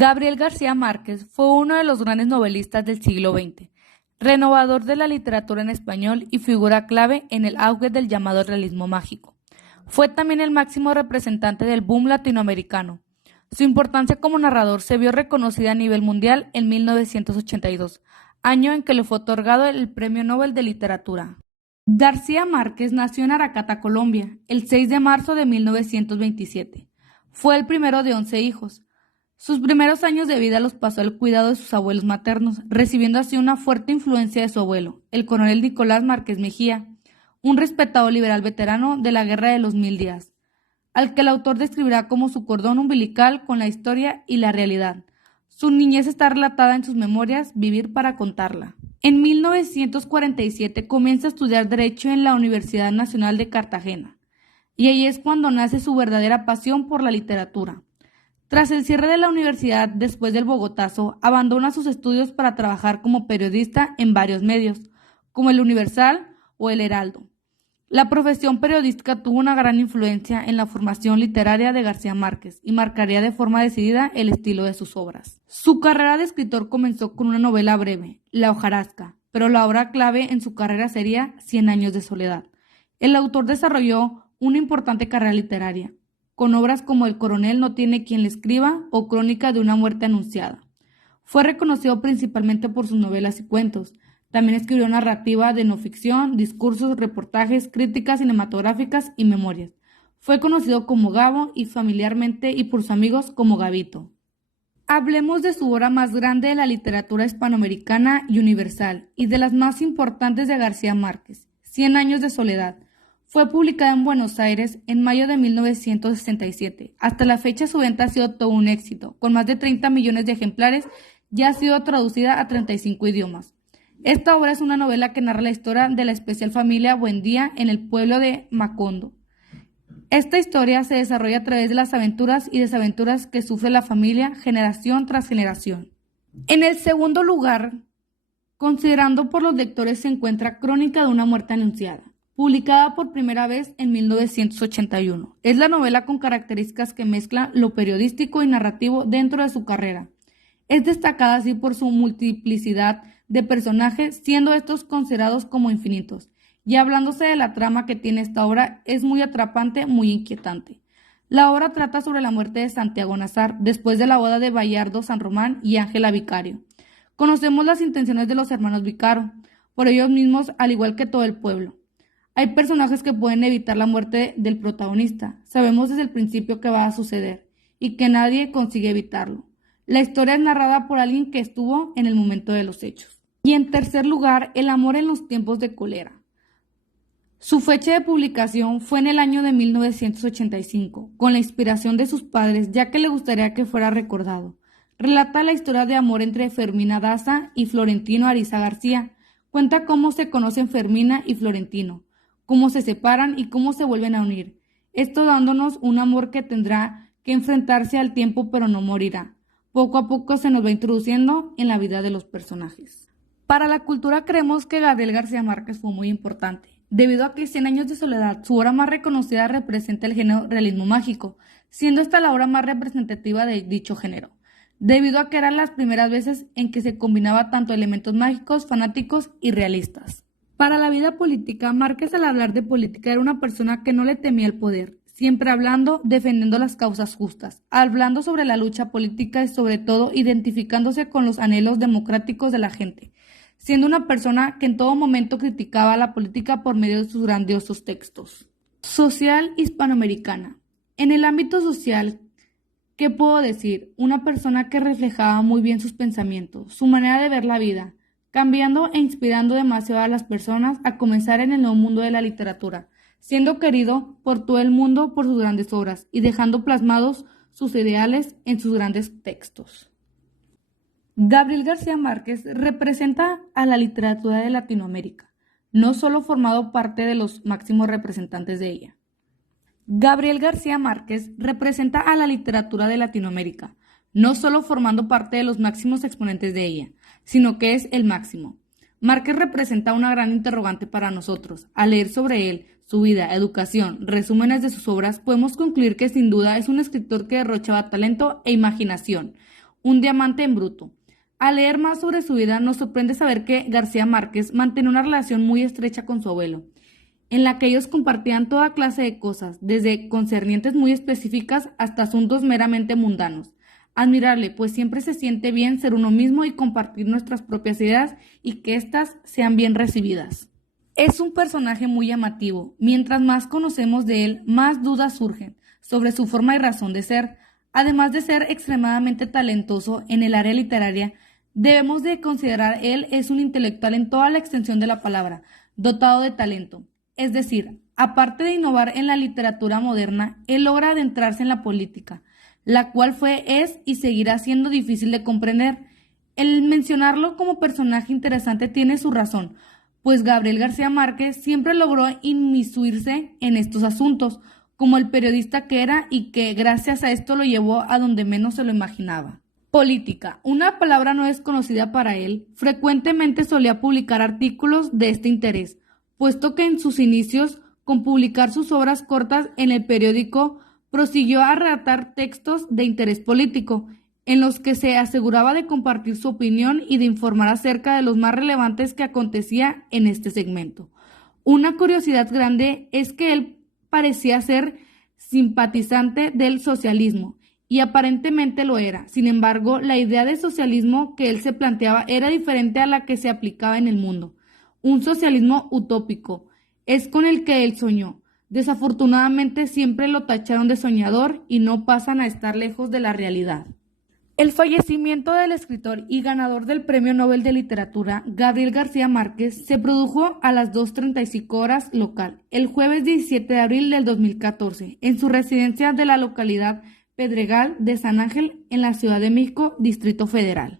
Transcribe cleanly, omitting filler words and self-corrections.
Gabriel García Márquez fue uno de los grandes novelistas del siglo XX, renovador de la literatura en español y figura clave en el auge del llamado realismo mágico. Fue también el máximo representante del boom latinoamericano. Su importancia como narrador se vio reconocida a nivel mundial en 1982, año en que le fue otorgado el Premio Nobel de Literatura. García Márquez nació en Aracata, Colombia, el 6 de marzo de 1927. Fue el primero de 11 hijos. Sus primeros años de vida los pasó al cuidado de sus abuelos maternos, recibiendo así una fuerte influencia de su abuelo, el coronel Nicolás Márquez Mejía, un respetado liberal veterano de la Guerra de los Mil Días, al que el autor describirá como su cordón umbilical con la historia y la realidad. Su niñez está relatada en sus memorias Vivir para contarla. En 1947 comienza a estudiar Derecho en la Universidad Nacional de Cartagena, y ahí es cuando nace su verdadera pasión por la literatura. Tras el cierre de la universidad después del Bogotazo, abandona sus estudios para trabajar como periodista en varios medios, como El Universal o El Heraldo. La profesión periodística tuvo una gran influencia en la formación literaria de García Márquez y marcaría de forma decidida el estilo de sus obras. Su carrera de escritor comenzó con una novela breve, La hojarasca, pero la obra clave en su carrera sería Cien años de soledad. El autor desarrolló una importante carrera literaria, con obras como El coronel no tiene quien le escriba o Crónica de una muerte anunciada. Fue reconocido principalmente por sus novelas y cuentos. También escribió narrativa de no ficción, discursos, reportajes, críticas cinematográficas y memorias. Fue conocido como Gabo y familiarmente y por sus amigos como Gabito. Hablemos de su obra más grande de la literatura hispanoamericana y universal y de las más importantes de García Márquez, Cien años de soledad. Fue publicada en Buenos Aires en mayo de 1967. Hasta la fecha su venta ha sido todo un éxito, con más de 30 millones de ejemplares, ya ha sido traducida a 35 idiomas. Esta obra es una novela que narra la historia de la especial familia Buendía en el pueblo de Macondo. Esta historia se desarrolla a través de las aventuras y desaventuras que sufre la familia generación tras generación. En el segundo lugar, considerando por los lectores, se encuentra Crónica de una muerte anunciada, publicada por primera vez en 1981. Es la novela con características que mezcla lo periodístico y narrativo dentro de su carrera. Es destacada así por su multiplicidad de personajes, siendo estos considerados como infinitos. Y hablándose de la trama que tiene esta obra, es muy atrapante, muy inquietante. La obra trata sobre la muerte de Santiago Nazar, después de la boda de Bayardo San Román y Ángela Vicario. Conocemos las intenciones de los hermanos Vicaro, por ellos mismos, al igual que todo el pueblo. Hay personajes que pueden evitar la muerte del protagonista. Sabemos desde el principio que va a suceder y que nadie consigue evitarlo. La historia es narrada por alguien que estuvo en el momento de los hechos. Y en tercer lugar, El amor en los tiempos de cólera. Su fecha de publicación fue en el año de 1985, con la inspiración de sus padres, ya que le gustaría que fuera recordado. Relata la historia de amor entre Fermina Daza y Florentino Ariza García. Cuenta cómo se conocen Fermina y Florentino, cómo se separan y cómo se vuelven a unir. Esto dándonos un amor que tendrá que enfrentarse al tiempo pero no morirá. Poco a poco se nos va introduciendo en la vida de los personajes. Para la cultura creemos que Gabriel García Márquez fue muy importante, debido a que Cien años de soledad, su obra más reconocida, representa el género realismo mágico, siendo esta la obra más representativa de dicho género, debido a que eran las primeras veces en que se combinaba tanto elementos mágicos, fanáticos y realistas. Para la vida política, Márquez al hablar de política era una persona que no le temía el poder, siempre hablando, defendiendo las causas justas, hablando sobre la lucha política y sobre todo identificándose con los anhelos democráticos de la gente, siendo una persona que en todo momento criticaba la política por medio de sus grandiosos textos. Social hispanoamericana. En el ámbito social, ¿qué puedo decir? Una persona que reflejaba muy bien sus pensamientos, su manera de ver la vida, cambiando e inspirando demasiado a las personas a comenzar en el nuevo mundo de la literatura, siendo querido por todo el mundo por sus grandes obras y dejando plasmados sus ideales en sus grandes textos. Gabriel García Márquez representa a la literatura de Latinoamérica, no solo formado parte de los máximos representantes de ella. Gabriel García Márquez representa a la literatura de Latinoamérica, no solo formando parte de los máximos exponentes de ella, sino que es el máximo. Márquez representa una gran interrogante para nosotros. Al leer sobre él, su vida, educación, resúmenes de sus obras, podemos concluir que sin duda es un escritor que derrochaba talento e imaginación, un diamante en bruto. Al leer más sobre su vida, nos sorprende saber que García Márquez mantenía una relación muy estrecha con su abuelo, en la que ellos compartían toda clase de cosas, desde concernientes muy específicas hasta asuntos meramente mundanos. Admirable, pues siempre se siente bien ser uno mismo y compartir nuestras propias ideas y que éstas sean bien recibidas. Es un personaje muy llamativo. Mientras más conocemos de él, más dudas surgen sobre su forma y razón de ser. Además de ser extremadamente talentoso en el área literaria, debemos de considerar él es un intelectual en toda la extensión de la palabra, dotado de talento. Es decir, aparte de innovar en la literatura moderna, él logra adentrarse en la política, la cual es y seguirá siendo difícil de comprender. El mencionarlo como personaje interesante tiene su razón, pues Gabriel García Márquez siempre logró inmiscuirse en estos asuntos, como el periodista que era y que gracias a esto lo llevó a donde menos se lo imaginaba. Política, una palabra no desconocida para él, frecuentemente solía publicar artículos de este interés, puesto que en sus inicios, con publicar sus obras cortas en el periódico, prosiguió a redactar textos de interés político, en los que se aseguraba de compartir su opinión y de informar acerca de los más relevantes que acontecía en este segmento. Una curiosidad grande es que él parecía ser simpatizante del socialismo, y aparentemente lo era. Sin embargo, la idea de socialismo que él se planteaba era diferente a la que se aplicaba en el mundo. Un socialismo utópico es con el que él soñó. Desafortunadamente siempre lo tacharon de soñador y no pasan a estar lejos de la realidad. El fallecimiento del escritor y ganador del Premio Nobel de Literatura, Gabriel García Márquez, se produjo a las 2:35 horas local, el jueves 17 de abril del 2014, en su residencia de la localidad Pedregal de San Ángel, en la Ciudad de México, Distrito Federal.